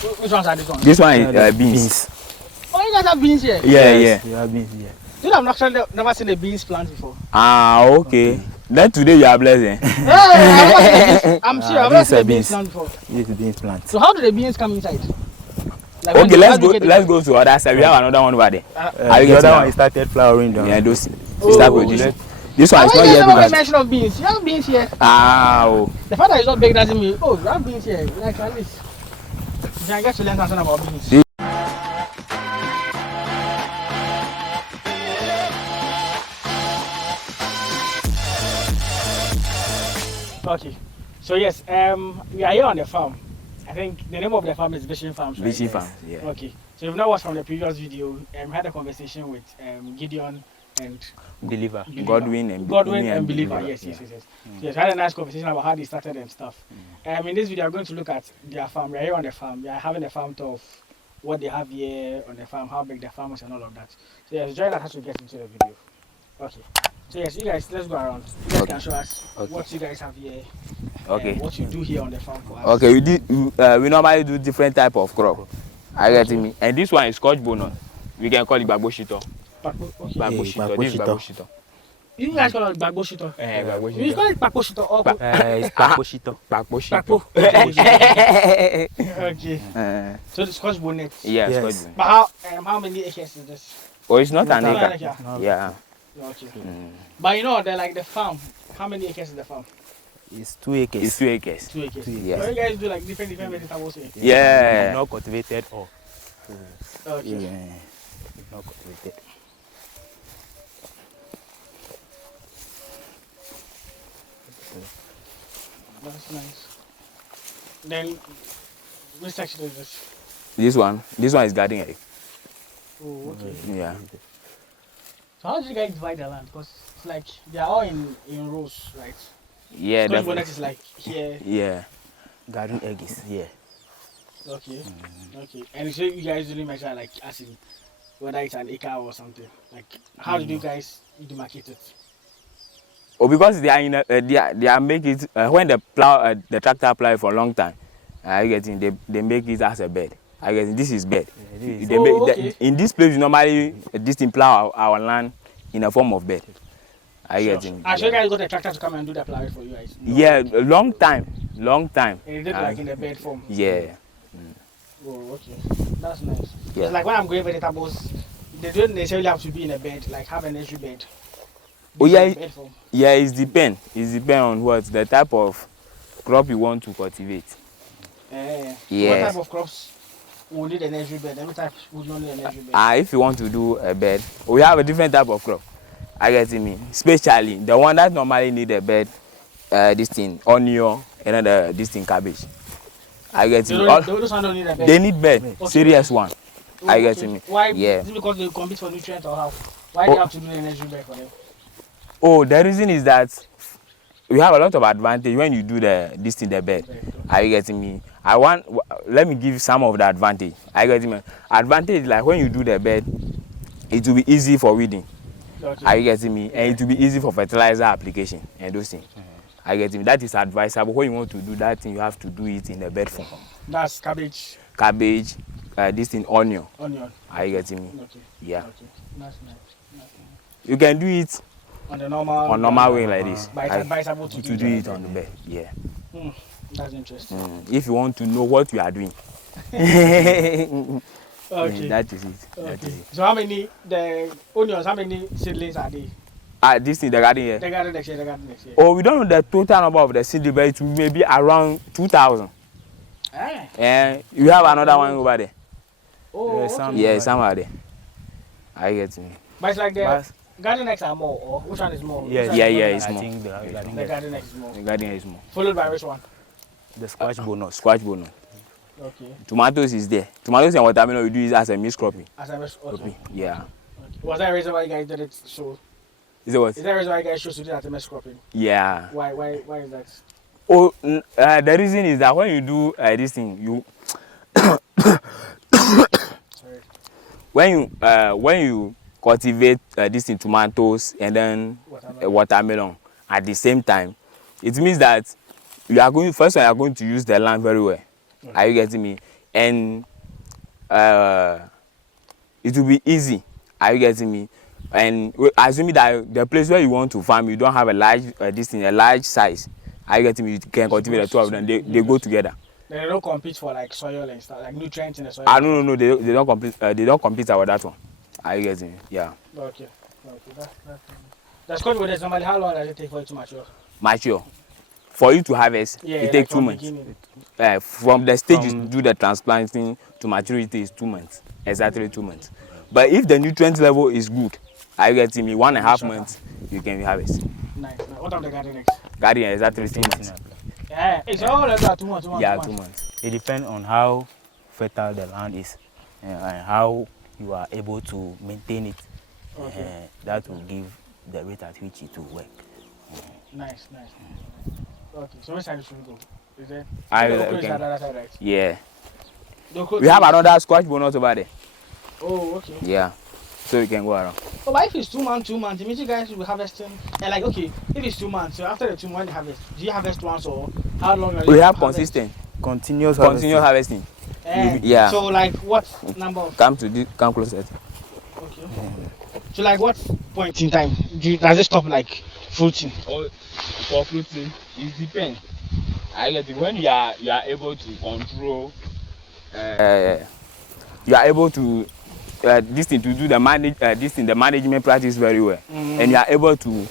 Which ones are these ones? This one is beans. Oh, you guys have beans here? Yeah. You have beans here. You know, I've actually never seen a beans plant before. Ah, okay. Then today you are blessed. Hey, I'm sure I've never seen a beans plant before. This is beans plant. So how do the beans come inside? Like Okay, let's go to other side. We have another one over there. The other one started flowering down. Yeah, those start producing. This one is not yet because mention of beans. You have beans here. Ah, oh. The fact that it's not big doesn't mean you have beans here. Like at least you can get to learn something about beans. Okay, so yes, we are here on the farm. I think the name of the farm is Vision Farms. Right? Vision Farms, yeah. Okay, so you've now watched from the previous video, we had a conversation with Gideon and Believer. Godwin and Believer. Yes. Yes, we had a nice conversation about how they started and stuff. In this video, I'm going to look at their farm. We are here on the farm. We are having a farm tour of what they have here on the farm, how big the farm is, and all of that. So yes, join us as we get into the video. Okay. So yes, you guys, let's go around. You guys can show us what you guys have here. Okay. What you do here on the farm for us. Okay, we normally do different type of crop. I get me. And this one is Scotch bonnet. We can call it bagboshito. Bagboshito. You guys call it bagboshito? Bagboshito. You call it bagboshito or It's bagboshito. Bagboshito. Okay. So the Scotch bonnet. Yeah, yes. Scotch bonnet. But how many acres is this? Oh, it's not an acre. Yeah. Okay. But you know, they're like the farm. How many acres is the farm? It's 2 acres. It's 2 acres. 2 acres. Yes. So you guys do like different vegetables here? Yeah. Not cultivated or. Okay. Yeah. Not cultivated. That's nice. Then, which section is this? This one is garden egg. Oh, okay. Yeah. So how do you guys divide the land? Because it's like they are all in rows, right? Yeah. Scotch bonnet is like here. Yeah. Garden egg is here. Okay. Okay. And so you guys really measure like as in whether it's an acre or something. Like how do you guys demarcate it? Oh, because they are in they are make it when the tractor plow for a long time. I getting they make it as a bed. I guess this is bed. Okay. In this place, normally this thing plow our land in a form of bed. I get it. So you guys got a tractor to come and do the plowing for you guys? No. Yeah, a long time. And you did it like in the bed form? Yeah. Oh, okay. That's nice. Yeah. It's like when I'm growing vegetables, they don't necessarily have to be in a bed, like have a nursery bed. Oh yeah, bed form. yeah. It depends on what the type of crop you want to cultivate. Yes. Yes. What type of crops would need a nursery bed? Every type would not need a nursery bed. If you want to do a bed, we have a different type of crop. I get me. Especially the one that normally need a bed, this thing onion and then this thing cabbage. I get me. Those one don't need a bed. They need bed, Okay. Serious one. I get Okay. me. Why? Yeah. Is it because they compete for nutrients or how? Why do you have to do a nursery bed for them? Oh, the reason is that we have a lot of advantage when you do this thing the bed. Are you getting me? Let me give some of the advantage. Are you getting me? Advantage like when you do the bed, it will be easy for weeding. Okay. Are you getting me? And it will be easy for fertilizer application and those things. Are you getting me? That is advisable. When you want to do that thing, you have to do it in the bed form. That's cabbage. Cabbage, this thing onion. Onion. Are you getting me? Okay. Yeah. Okay. That's nice. You can do it On the normal. normal way like this. But it's advisable to do it on the bed. Yeah. That's interesting. If you want to know what you are doing. Okay. That is it. Okay. That is it. So how many the onions? How many seedlings are they? This thing, the garden here. The garden next year. Oh, we don't know the total number of the seedlings, but it may be around 2,000. And you have another one over there. Oh, Yeah, somewhere there. I get me. But it's like the garden eggs are more, or which one is more? Yes. It's I more. think the The garden eggs is more. The garden is more. Followed by which one? the squash bonus. Squash bonnet. Okay. Tomatoes is there. Tomatoes and watermelon we do it as a mixed cropping. As I was. Okay. Yeah. Was that a reason why you guys did it so? Is it what? Is that a reason why you guys chose to do that MS cropping? Yeah. Why is that? Oh, the reason is that when you do this thing, you when you cultivate this in tomatoes and then watermelon at the same time, it means that you are going to use the land very well. Okay. Are you getting me? and it will be easy. Are you getting me? And assuming that the place where you want to farm, you don't have a large a large size. Are you getting me? You can cultivate the two of them. They go together. They don't compete for like soil and stuff, like nutrients in the soil. No, they don't compete. They don't compete about that one. Are you getting me? Yeah. Okay. That's good. But normally, how long does it take for it to mature? Mature. For you to harvest, it takes 2 months. From the stage you do the transplanting to maturity is 2 months. Exactly 2 months. But if the nutrient level is good, are you getting me? 1.5 months, you can harvest. Nice. What of the garden next? Garden is exactly 2 months. Yeah, it's all like 2 months. Yeah, 2 months. It depends on how fertile the land is and how you are able to maintain it. Okay. That will give the rate at which it will work. Nice. Okay, so which side should we go? Is it? Okay. The other side, right? Yeah. We have another squash bonus over there. Oh, okay. Yeah. So you can go around. Oh, but if it's 2 months, it means you guys will be harvesting. And like, okay, if it's 2 months, so after the 2 months, harvest, do you harvest once or how long? We have consistent. Continuous harvesting. Yeah. So like, what number of? Come closer. Okay. So like, what point in time does it stop like fruiting? For fruiting, it depends. When you are able to control, you are able to this thing to do the management practice very well, and you are able to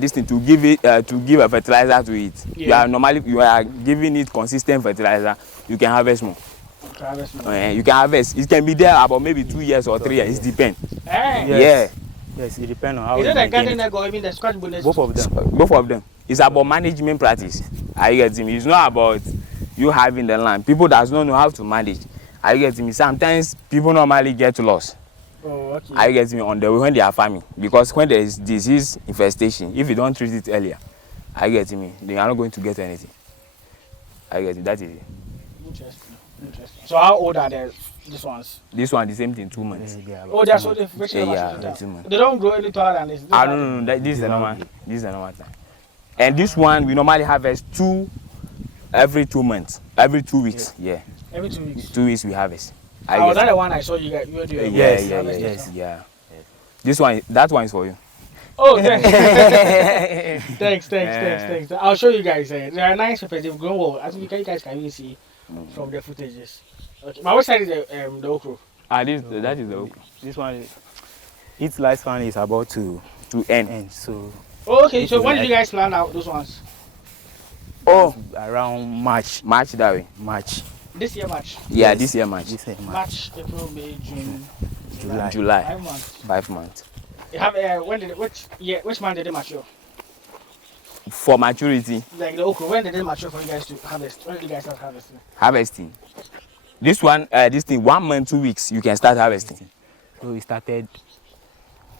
this thing to give it to give a fertilizer to it. Yeah. You are giving it consistent fertilizer. You can harvest more. You can harvest. It can be there about maybe 2 years or 3 years. It depends. Yes. Yes, it depends on how. Is it the garden egg or even the scratch bonus? Both of them. Both of them. It's about management practice. Are you getting me? It's not about you having the land. People does not know how to manage. Are you getting me? Sometimes people normally get lost. Oh, okay. Are you getting me? On the way when they are farming, because when there is disease infestation, if you don't treat it earlier, are you getting me? They are not going to get anything. Are you getting me? That is it. Interesting. So how old are these ones? This one the same thing, 2 months. Oh, they're so different. Yeah, 2 months. They don't grow any taller than this. No. This is the normal. This is the normal time. And this one we normally harvest every 2 months, every 2 weeks. Yeah. Every 2 weeks. 2 weeks we harvest. Was that the one I saw you guys? You were doing? Yeah. This one, that one is for you. Oh, thanks. Thanks. I'll show you guys. They are nice peppers. They've grown well. As you guys can even see from the footages. Okay. My which side is the okra? That is the okra. This one, its lifespan is about to end. So. Oh, okay. So when did you guys plant out those ones? Oh, around March. March that way. March. This year March. Yeah, Yes. this year March. March, April, May, June, July. 5 months. 5 months. You have which month did it mature? For maturity. Like the okra, when did it mature for you guys to harvest? When did you guys start harvesting? Harvesting. This one, this thing, 1 month, 2 weeks, you can start harvesting. So we started.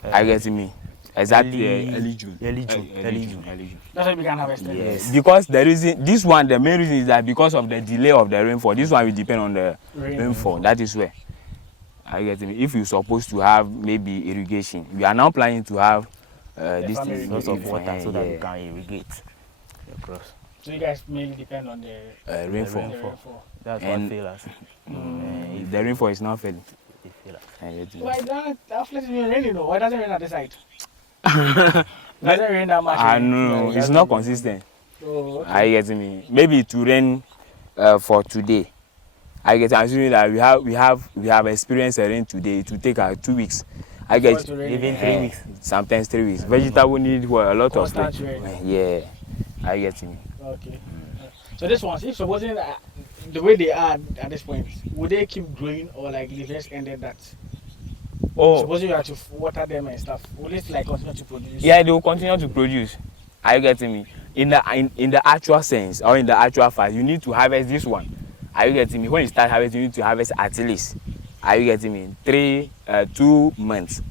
Are you getting me? Exactly. Early June. That's when we can harvest. Yes. Because the main reason is that because of the delay of the rainfall, this one will depend on the rainfall. That is where. Are you getting me? If you're supposed to have maybe irrigation, we are now planning to have this thing, Lots of water so that you can irrigate the crops. So you guys mainly depend on the rainfall. That's And- what fails us. The rainfall is not failing. It fails us. Are you getting me? Why that place is raining though? Why doesn't it rain at this side? Doesn't rain that much. No, it's not consistent. Oh, okay. Are you getting me? Maybe it will rain for today. I get assuming that we have experienced a rain today. It will take 2 weeks. I For it get to rain even again. 3 weeks. sometimes 3 weeks. Vegetable need a lot of Constant rain. rain. Yeah, I get me. Okay. So this ones, if supposing the way they are at this point, would they keep growing or like they just ended that? Supposing you have to water them and stuff, will it like continue to produce? Yeah, they will continue to produce. Are you getting me? In the actual sense or in the actual fact, you need to harvest this one. Are you getting me? When you start harvesting, you need to harvest at least. Are you getting me? 2 months.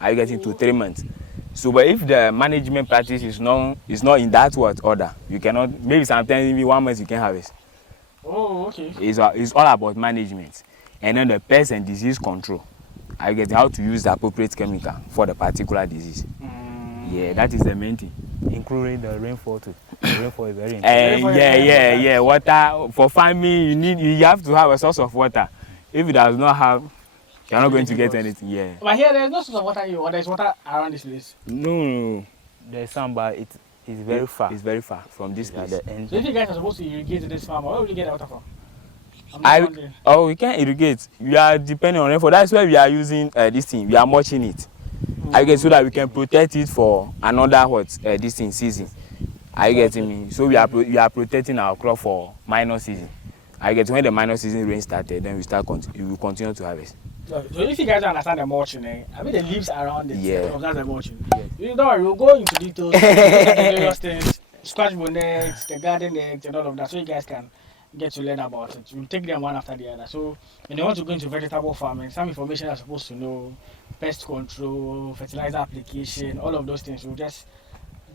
Are you getting to 3 months? So, but if the management practice is not in that order, you cannot. Maybe sometimes even 1 month you can harvest. Oh, okay. It's all about management, and then the pest and disease control. Are you getting how to use the appropriate chemical for the particular disease? Yeah, that is the main thing. Including the rainfall too. The rainfall is very important. Yeah. Water for farming, you have to have a source of water. If it does not have, you're not going to get anything. Yeah. But here there's no source of water here, or there's water around this place. No. There's some, but it's very far. It's very far from this place. At the end. So if you guys are supposed to irrigate this farm, where will you get the water from? I'm just wondering. We can't irrigate. We are depending on rainfall. That's why we are using this thing. We are mulching it. I guess so that we can protect it for another this thing season. Are you getting me? So we are protecting our crop for minor season. I get when the minor season rain started, then we will continue to harvest. So if you guys don't understand the mulching, I mean the leaves around it. Yeah. That's the mulching. Yeah. You don't worry, we'll go into details, look at the various things, scratch bonnets, the garden eggs, and all of that, so you guys can get to learn about it. We'll take them one after the other. So when you want to go into vegetable farming, some information you're supposed to know, pest control, fertilizer application, all of those things. We'll just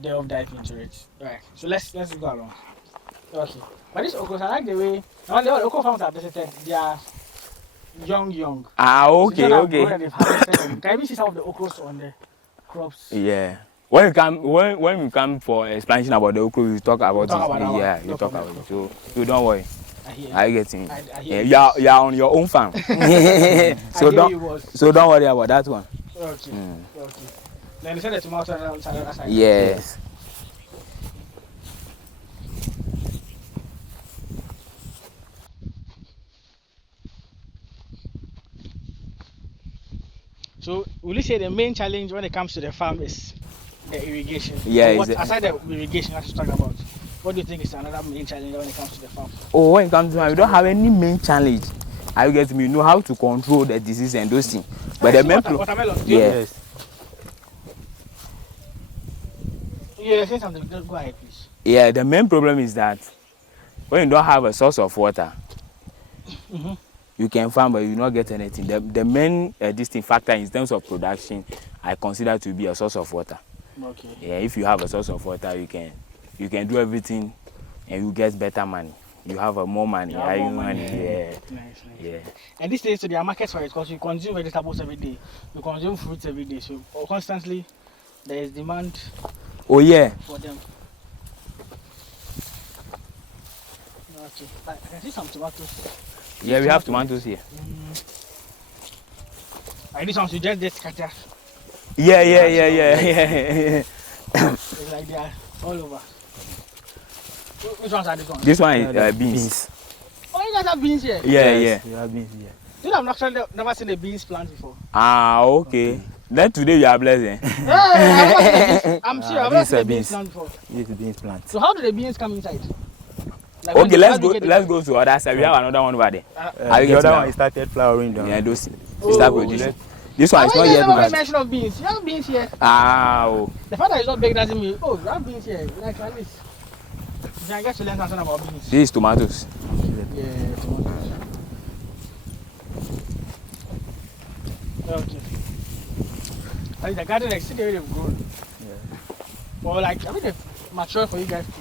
dive into it. Right. So let's go along. Okay. But these okras, I like the way all the okra farms I visited, they are young. Okay. So can you see some of the okras on the crops? Yeah. When we come for explanation about the okra, we talk about it. Yeah, we talk about it. So don't worry. I get it. Yeah, you are on your own farm. So don't worry about that one. Okay. Then you said the tomatoes are on the other side. Yes. So will you say the main challenge when it comes to the farm is the irrigation? Yeah. Aside the irrigation that you talked about, what do you think is another main challenge when it comes to the farm? When it comes to farm, we don't have any main challenge. I get me. You know how to control the disease and those things. But the main watermelon. Yes. Yeah, say something. Just go ahead, please. Yeah, the main problem is that when you don't have a source of water, you can farm but you not get anything. The main distinct factor in terms of production, I consider to be a source of water. Okay. Yeah, if you have a source of water, you can do everything, and you get better money. You have more money. More money. Yeah. Nice. Yeah. And these days, so there are markets for it because you consume vegetables every day, you consume fruits every day, so constantly there is demand. Oh yeah. For them. Okay. I can see some tomatoes. Yeah, we have tomatoes here. I need some to just scatter. Yeah. It's like they are all over. Which ones are these ones? This one is beans. Oh, you guys have beans here? Yeah. We have beans here. You know, I've actually never seen a beans plant before. Okay. Then today you are blessed. I'm sure I've never seen a beans plant before. This is beans plant. So how do the beans come inside? Like Okay, let's go to other side. We have another one over there. The other one started flowering down. Yeah, those start producing. This one is not yet good. Mention of beans. You have beans here. The fact that it's not big doesn't mean you have beans here. Like this. You can get to learn something about beans. This is tomatoes. Yeah, tomatoes. Okay. Like the garden like still they've grown. Yeah. Or like they've matured for you guys to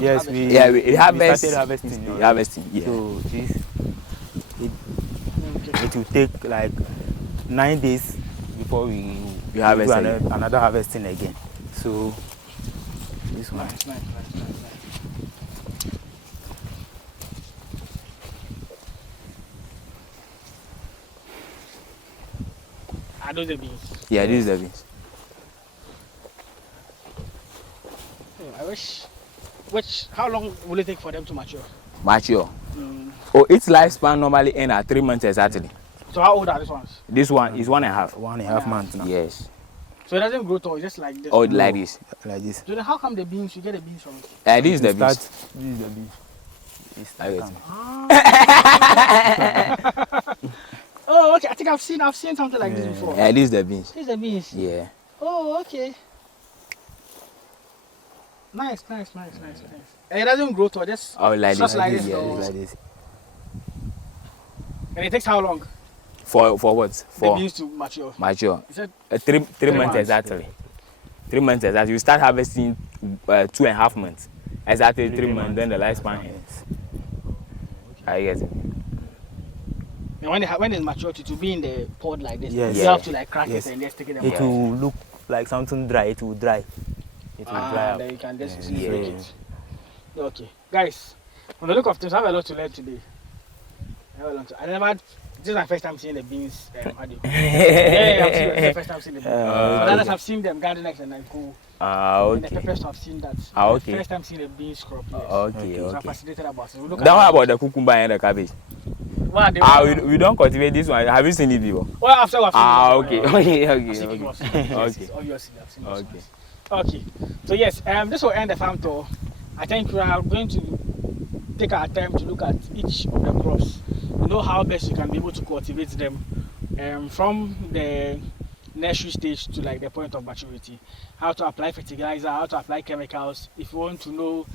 yes, we harvest. Started harvesting. Harvesting, yeah. So it will take like 9 days before we harvest another harvesting again. So this one. Nice. Are those the beans? Yeah, these are the beans. I wish. How long will it take for them to mature? Its lifespan normally ends at 3 months exactly. So how old are these ones? This one is 1.5. 1.5 months now. Yes. So it doesn't grow tall, it's just like this. Oh, like this. Like this. So then how come the beans, you get the beans from? This is the beans. This is the beans. Oh, okay. I think I've seen something like this before. This is the beans. This is the beans. Yeah. Oh, okay. Nice. And it doesn't grow tall, just like this. Like this. And it takes how long? For what? For the beans to mature. You said 3 months exactly. 3 months exactly. You start harvesting 2.5 months. Exactly 3 months. Then the lifespan ends. I get it. And when it's mature, it will be in the pod like this. Yes. You have to like crack it and just stick it in. It will look like something dry, it will dry. It will dry up. Then you can just break it. Okay, guys, from the look of things, I have a lot to learn today. This is my first time seeing the beans. I'm seeing the first time seeing the beans. Others have seen them garden eggs and cool. Okay. And the peppers have seen that. Okay. First time seeing the beans crop. Yes. Okay. So I'm fascinated about it. Don't worry about the cucumber and the cabbage. We don't cultivate this one. Have you seen it before? Well, after I've seen okay. Obviously, I've seen this. Okay. So yes, this will end the farm tour. I think we are going to take our time to look at each of the crops. You know how best you can be able to cultivate them from the nursery stage to like the point of maturity. How to apply fertilizer, how to apply chemicals. If you want to know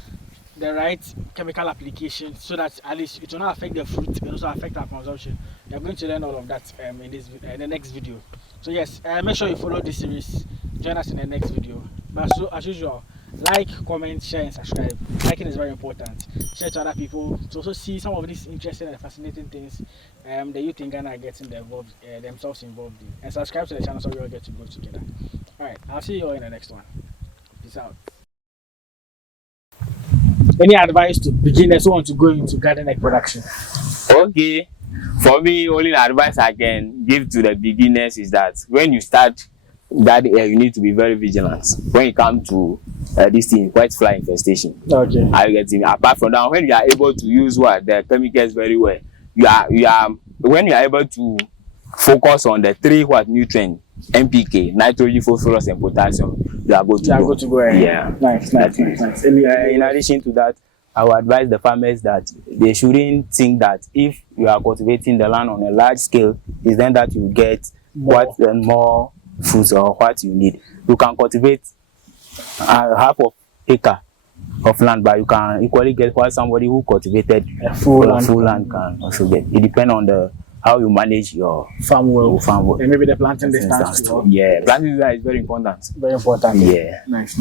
the right chemical application, so that at least it will not affect the fruit, but also affect our consumption. We are going to learn all of that in the next video. So yes, make sure you follow this series. Join us in the next video. But so as usual, like, comment, share, and subscribe. Liking is very important. Share to other people to also see some of these interesting and fascinating things the youth in Ghana are getting themselves involved in. And subscribe to the channel so we all get to grow together. Alright, I'll see you all in the next one. Peace out. Any advice to beginners who want to go into garden egg production? Okay. For me, only advice I can give to the beginners is that when you start that you need to be very vigilant when it comes to this thing, white fly infestation. Okay. Are you getting me? Apart from that, when you are able to use the chemicals very well, when you are able to focus on the 3 nutrient, NPK, nitrogen, phosphorus, and potassium, you are good to go. Yeah. Nice. In addition to that, I would advise the farmers that they shouldn't think that if you are cultivating the land on a large scale, is then that you get more fruits or what you need. You can cultivate half of acre of land, but you can equally get what somebody who cultivated full land can also get. It depends on how you manage your farm well. And maybe the planting distance. Yeah, planting distance is very important. Very important. Yeah. Nice.